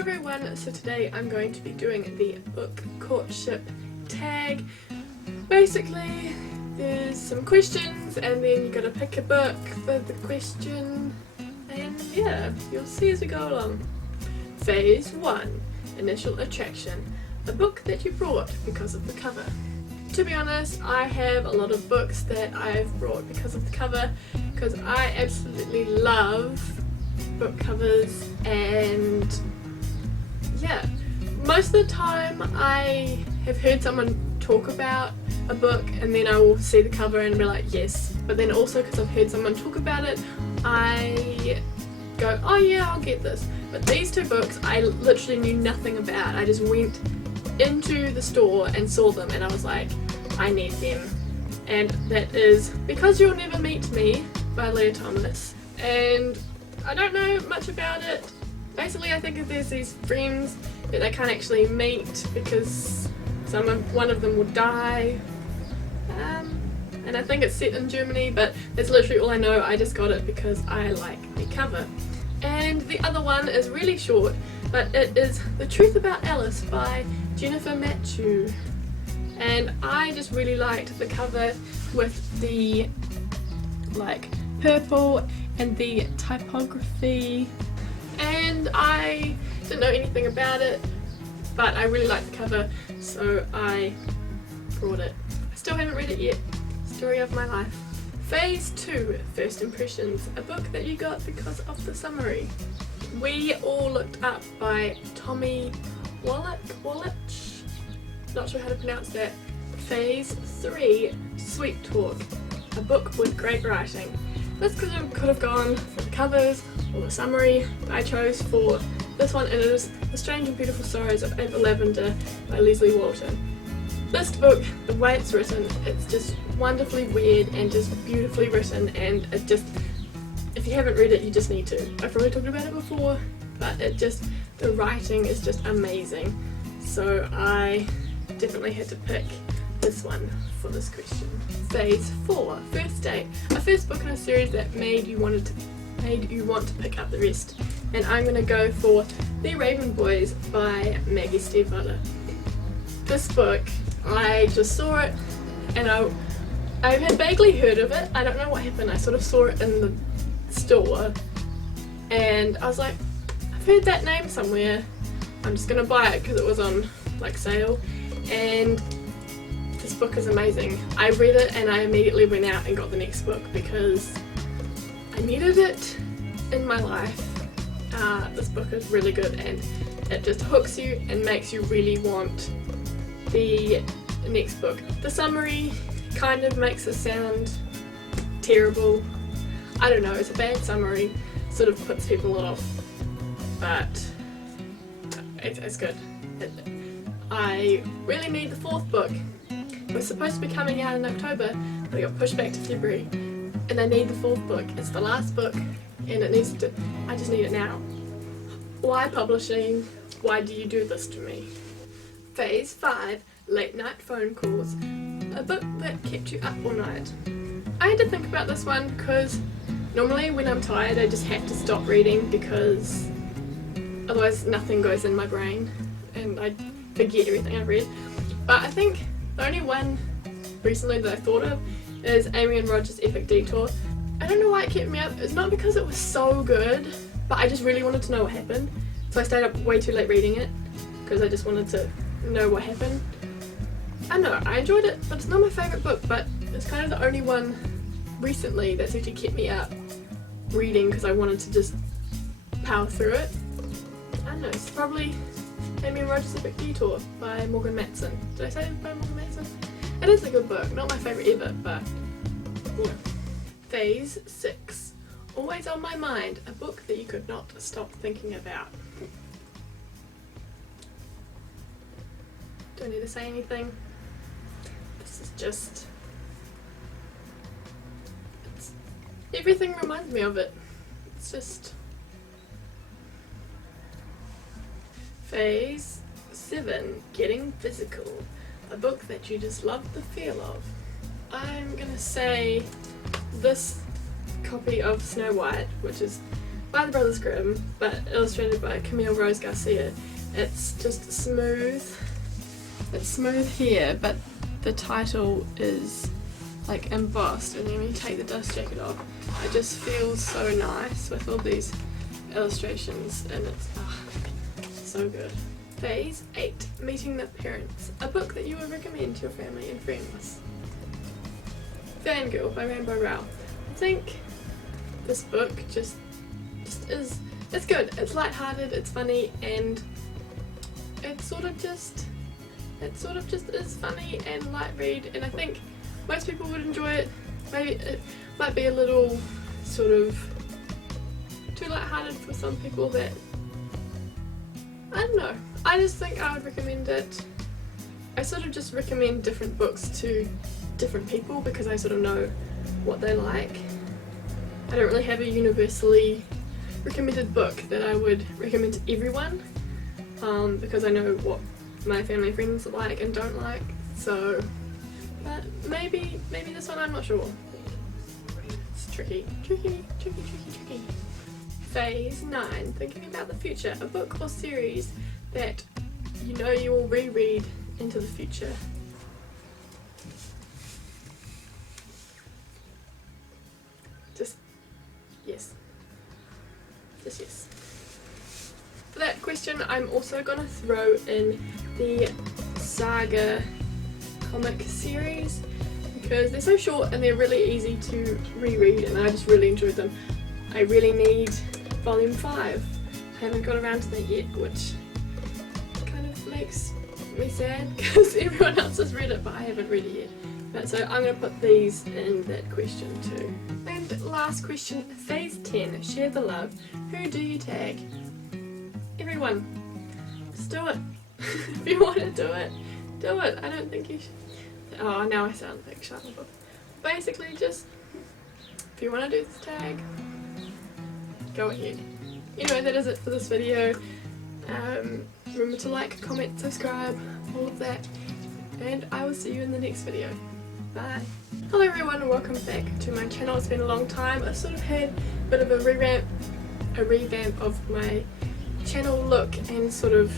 everyone, so today I'm going to be doing the book Courtship tag. Basically, there's some questions and then you gotta pick a book for the question, and yeah, you'll see as we go along. Phase 1, Initial Attraction, a book that you brought because of the cover. To be honest, I have a lot of books that I've brought because of the cover, because I absolutely love book covers, and yeah, most of the time I have heard someone talk about a book and then I will see the cover and be like yes, but then also because I've heard someone talk about it I go, oh yeah, I'll get this. But these two books I literally knew nothing about. I just went into the store and saw them and I was like, I need them. And that is Because You'll Never Meet Me by Leah, and I don't know much about it. Basically I think that there's these friends that they can't actually meet because one of them will die, and I think it's set in Germany, but that's literally all I know. I just got it because I like the cover. And the other one is really short, but it is The Truth About Alice by Mathieu, and I just really liked the cover with the like purple and the typography, and I didn't know anything about it, but I really liked the cover, so I brought it. I still haven't read it yet. Story of my life. Phase 2, First Impressions, a book that you got because of the summary. We All Looked Up by Wallach, not sure how to pronounce that. Phase 3, Sweet Talk, a book with great writing. This could have gone for the covers or the summary. I chose for this one, and it is The Strange and Beautiful Sorrows of Lavender by Leslye, Walton. This book, the way it's written, it's just wonderfully weird and just beautifully written, and it just, if you haven't read it you just need to. I've probably talked about it before, but the writing is just amazing. So I definitely had to pick this one for this question. Phase 4, First Date, a first book in a series that made you want to pick up the rest. And I'm going to go for The Raven Boys by Maggie Stiefvater. This book, I just saw it and I had vaguely heard of it. I don't know what happened. I sort of saw it in the store and I was like, I've heard that name somewhere. I'm just going to buy it because it was on like sale, and this book is amazing. I read it and I immediately went out and got the next book because I needed it in my life. This book is really good and it just hooks you and makes you really want the next book. The summary kind of makes it sound terrible. I don't know, it's a bad summary, sort of puts people off, but it's good. I really need the fourth book. It was supposed to be coming out in October, but it got pushed back to February, and I need the fourth book. It's the last book and I just need it now. Why publishing? Why do you do this to me? Phase 5, Late Night Phone Calls, a book that kept you up all night. I had to think about this one because normally when I'm tired I just have to stop reading because otherwise nothing goes in my brain and I forget everything I've read. But I think the only one recently that I thought of is Amy and Roger's Epic Detour. I don't know why it kept me up. It's not because it was so good, but I just really wanted to know what happened. So I stayed up way too late reading it because I just wanted to know what happened. I know, I enjoyed it, but it's not my favourite book, but it's kind of the only one recently that's actually kept me up reading because I wanted to just power through it. I don't know, it's probably Amy and Roger's Epic Detour by Matson. Did I say it by Matson? It is a good book, not my favourite ever, but yeah. Phase 6, Always on My Mind, a book that you could not stop thinking about. Do I need to say anything? This is just... everything reminds me of it. It's just... Phase 7, Getting Physical, a book that you just love the feel of. I'm gonna say this copy of Snow White, which is by the Brothers Grimm, but illustrated by Camille Garcia. It's just smooth. It's smooth here, but the title is like embossed, and then when you take the dust jacket off, it just feels so nice with all these illustrations, and it's so good. Phase 8, Meeting the Parents, a book that you would recommend to your family and friends. Fangirl by Rowell. I think this book just is, it's good, it's lighthearted, it's funny, and it sort of just is funny and light read, and I think most people would enjoy it. Maybe it might be a little sort of too lighthearted for some people that, I don't know. I just think I would recommend it. I sort of just recommend different books to different people because I sort of know what they like. I don't really have a universally recommended book that I would recommend to everyone, because I know what my family and friends like and don't like, so but maybe this one, I'm not sure. It's tricky. Phase 9, Thinking About the Future, a book or series that you know you will reread into the future. Just yes. For that question, I'm also gonna throw in the Saga comic series because they're so short and they're really easy to reread, and I just really enjoyed them. I really need volume 5. I haven't got around to that yet, which kind of makes me sad because everyone else has read it but I haven't read it yet. But so I'm going to put these in that question too. And last question, phase 10, Share the Love. Who do you tag? Everyone. Just do it. If you want to do it, do it. I don't think you should. Oh, now I sound like Charlotte. Basically, just if you want to do this tag, go ahead. Anyway, that is it for this video. Remember to like, comment, subscribe, all of that, and I will see you in the next video. Bye. Hello everyone and welcome back to my channel. It's been a long time. I sort of had a bit of a revamp of my channel look and sort of